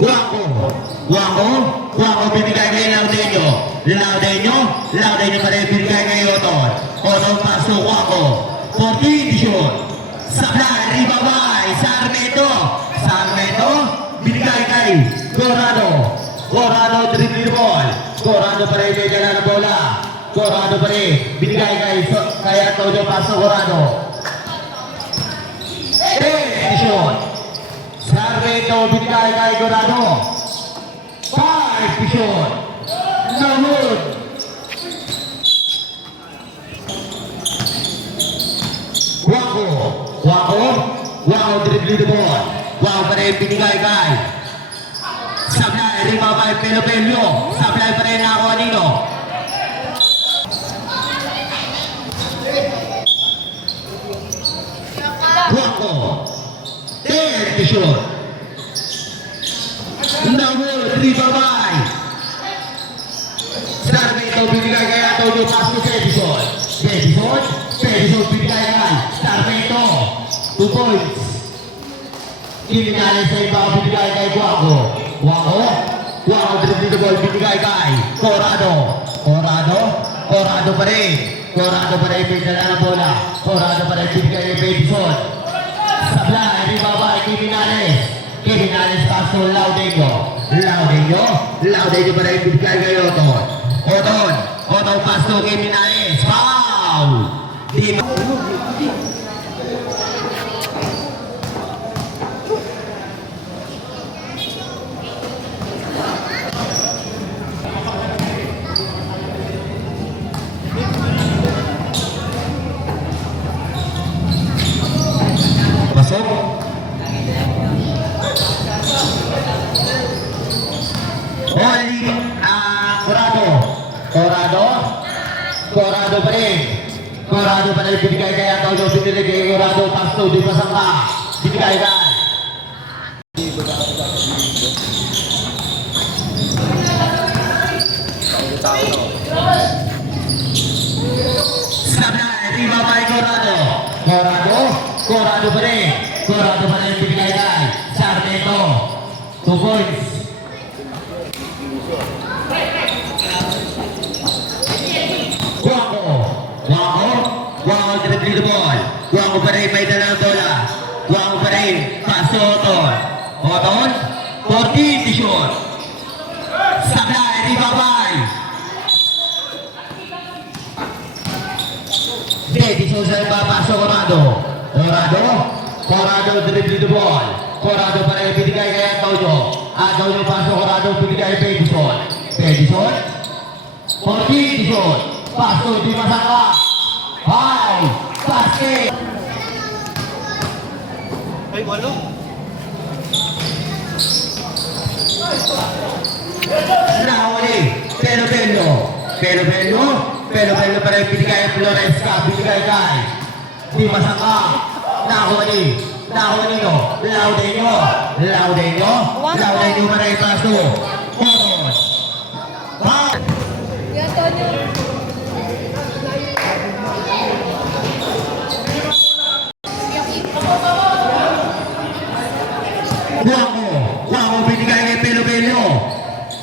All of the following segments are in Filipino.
Guango. Guango bibigay kay Laudenyo. Laudenyo pa rin bibigay kay Oton. Oton pasok Guango. 14 shoot. Sablay, ribabay, Sarmeto, binigay kay Corrado dribble ball. Corrado pa rin may dala ng bola. Corrado pa rin, binigay kay Antonio pasok Corrado. Shoot. Sarmeto binigay kay Corrado. 5 shoot. No good. Guango dribble the ball. Guango pa rin binigay kay Sablay, ribabay, Pelopelio. Sablay pa rin ako kanino. Guango. 10 shoot. Namun, ribabay. Sarmeto binigay kay Antonio pass to Edison binigay kay Sarmeto. 2 points. Kinilalis sa iba binigay kay Guango dribble the ball binigay kay Corrado pa rin binigay ng bola. Corrado pa rin binigay kay Edison. Sablay, ribabay, Kinilalis pass to Laudenyo pa rin binigay kay Oton pass to Kinilalis. Foul! Pasok. Corrado pa rin binigay kay Antonio, binigay kay Corrado, pass to, di pasangka, binigay kay Sablay, ribabay Corrado pa rin binigay kay Sarmeto. 2 points. Guango dribble the ball. Guango pa rin may dala ng bola. Guango pa rin, pass to Oton, 14 shoot. Sablay, ribabay. Edison sa iba, pasok Corrado dribble the ball. Corrado pa rin binigay kay Antonio pasok Corrado binigay kay Edison. 14 shoot. Pass to, di masangka. Hi! Basket! Ay, walo. Nahuli! Pelopelio pa rin binigay kay Floresca. Binigay kay di masangka. Nahuli no. Laudenyo pa rin pass to Oton. Guango binigay kay Pelopelio.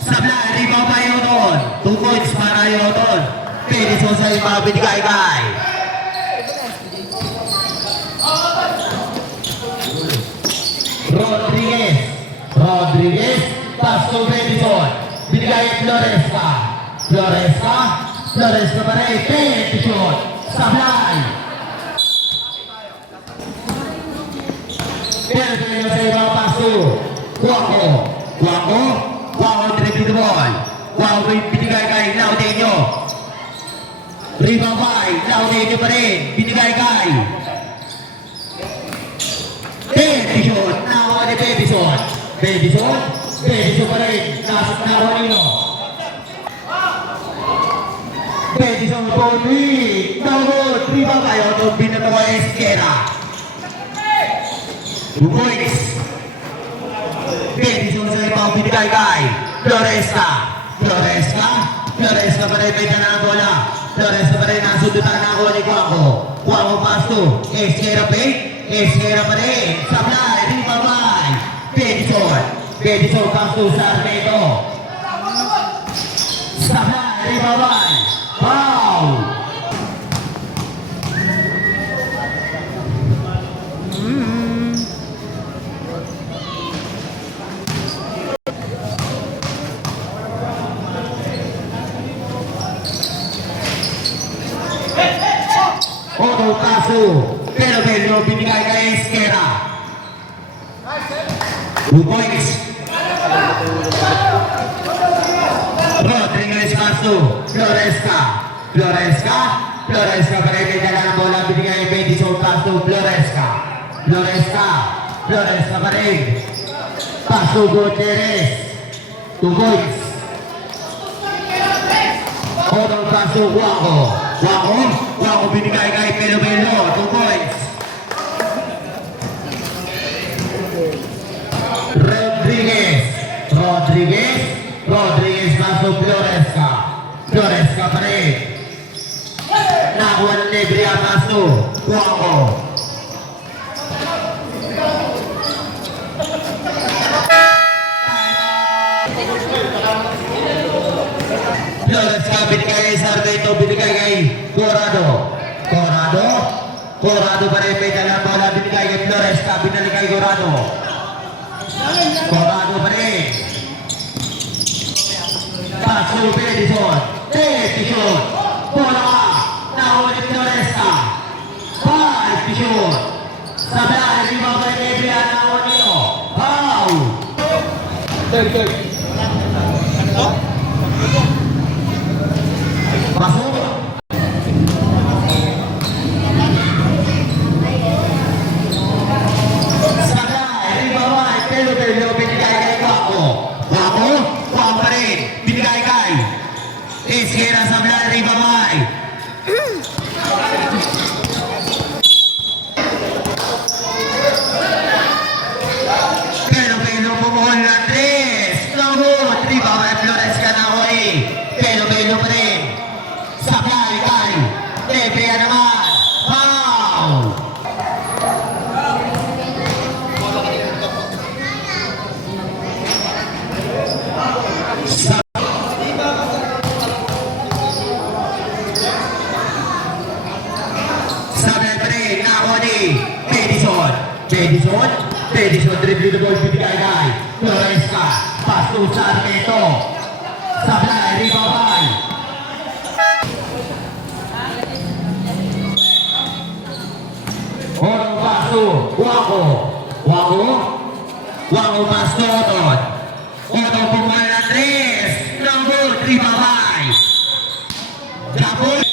Sablay, ribabay Oton. 2 points para Oton. Edison sa iba binigay kay Rodriguez, pass to Edison. Binigay kay Floresca pa rin, 10 shoot. Sablay. Pelopelio sa iba, pass to Guango dribble the ball. Guango binigay kay Laudenyo. Ribabay, Laudenyo pa rin, binigay kay Edison. Nakuha ni Edison pa rin, nakuha nino. Edison po ni Nagod, ribabay, Oton binatawa Esquera. 2 points. Edison sa iba binigay kay Floresca pa rin may dala ng bola. Floresca pa rin nasundutan na ako ni Guango pass to Esquera pa rin. Sablay, ribabay. Edison Edison comes to Sarmeto. Sablay, ribabay. Foul! Otto Caso, pero Bello binigay kay Esquera. 2 points. Rodriguez Caso, Floresca. Floresca pa rin may dala ng bola, binigay kay Edison Caso, Floresca pa rin. Caso Gutierrez, 2 points. Otto Caso, Wako binigay kay Pelo, 2 points. Rodriguez masuk Floresca pa rin. Nakuha ng Nebria masuk Wako. Floresca binigay kay Sarmeto, binigay kay Corrado pa rin may dalang bola, binigay kay Floresca, binalik kay Corrado pa rin. Paso Edison, bola nakuha ni Floresca, 5 shoot. Sablay, ribabay kay Nebria, nakuha niyo, foul. Pasok. Sablay, ribabay, Pelo, binigay kay Wako pa rin, binigay kay Esquera. Sablay, ribabay. Pelo, pumuhol na 3. Lambot, ribabay, Floresca na ako Pelo pa rin. Sablay kay Nebria naman, foul. Sablay pa rin, nakuha ni Edison, dribble the ball, binigay kay Floresca, pass to Sarmeto. Sablay, ribabay. Otto paso, Wako paso, Otto pumuha na 3. Number 3 babay. Double.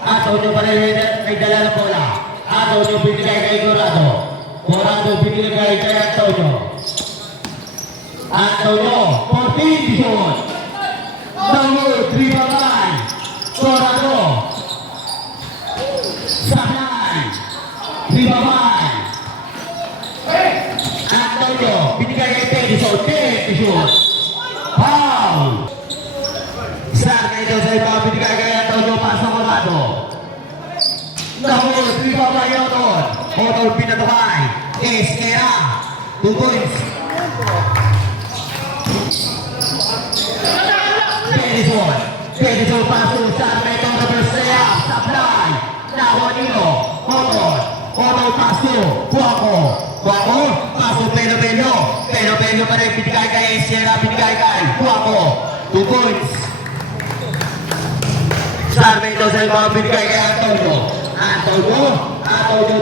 Antonio pa rin may dala ng bola. Antonio binigay kay Corrado binigay kay Antonio 14 shoot. Number 3 babay. Corrado. Sablay. Ribabay. Antonio binigay kay Edison, 10 shoot. Foul. Sarmeto sa iba, binigay kay Antonio, paso Corrado. Number 3 babay Otto pinataway. Esquera, 2 points. Edison paso, Sarmeto reverse layup, Sablay. Nakuha niyo, Otto paso, Wako, paso Pelo pa rin, binigay kay Esquera, binigay kay Wako, 2 points. Sarmeto sa iba, binigay kay Antonio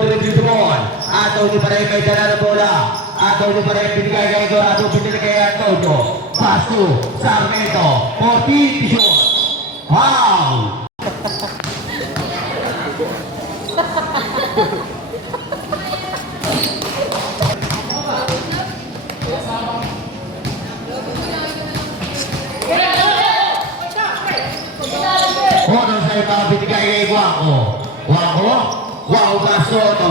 dribble the ball. Antonio pa rin may dala ng bola. Antonio pa rin binigay kay Corrado, binigay kay Antonio. Pass to Sarmeto, 14 shoot. Foul. Otto sa iba, binigay kay Wako pass to Otto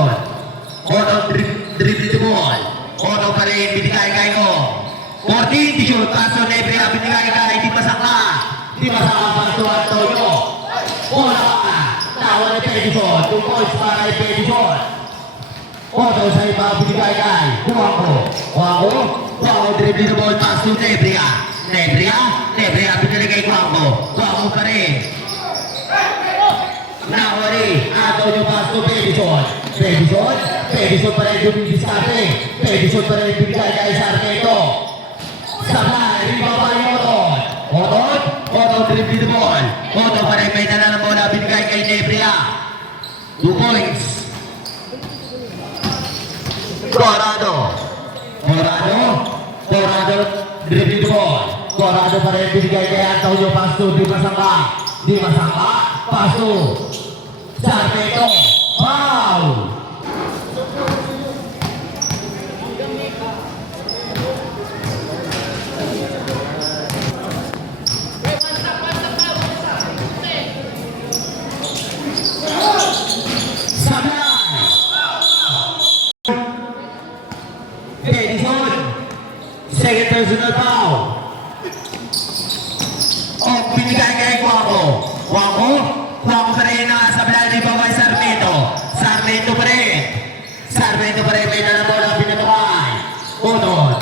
dribble the ball. Otto pa rin binigay kay 14 shoot. Pass to Nebria, binigay kay Di Masaka pass to Antonio. Bola nakuha ni Edison, 2 points para kay Edison. Oto sa iba binigay kay Juanco. Juanco dribbling the ball pass to Nebria. Nebria binigay kay Juanco. Juanco pa rin. Nawari, Antonio pass to Pebison. Pebison pa rin yung diskarte. Pebison pa rin binigay kay Sarmiento. Sablay, ribaba yung Oton dribbling the ball. Oton pa rin may dala ng bola binigay kay Nebria. 2 points. Corrado dribbling the ball. Corrado pa rin binigay kay Antonio pass to Di Masangka. Pass to Sarmiento. Foul. Second personal foul. Binigay kay Guapo pa rin na sa bilang ni Babay Sarmiento pa rin may dala bola pinataway. Oton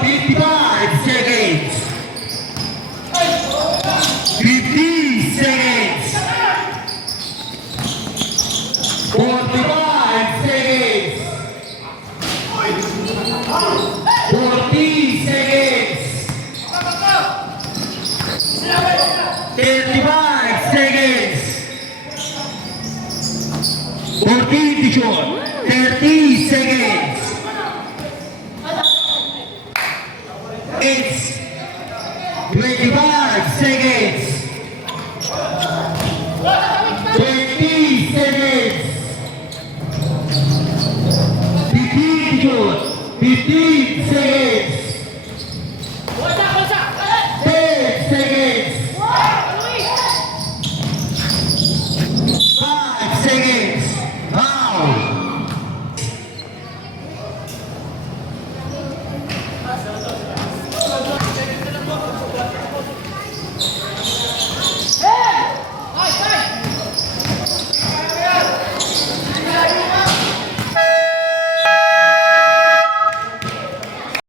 55 seconds. 50 seconds. 45 seconds. 40 seconds. 35 seconds. 30 seconds.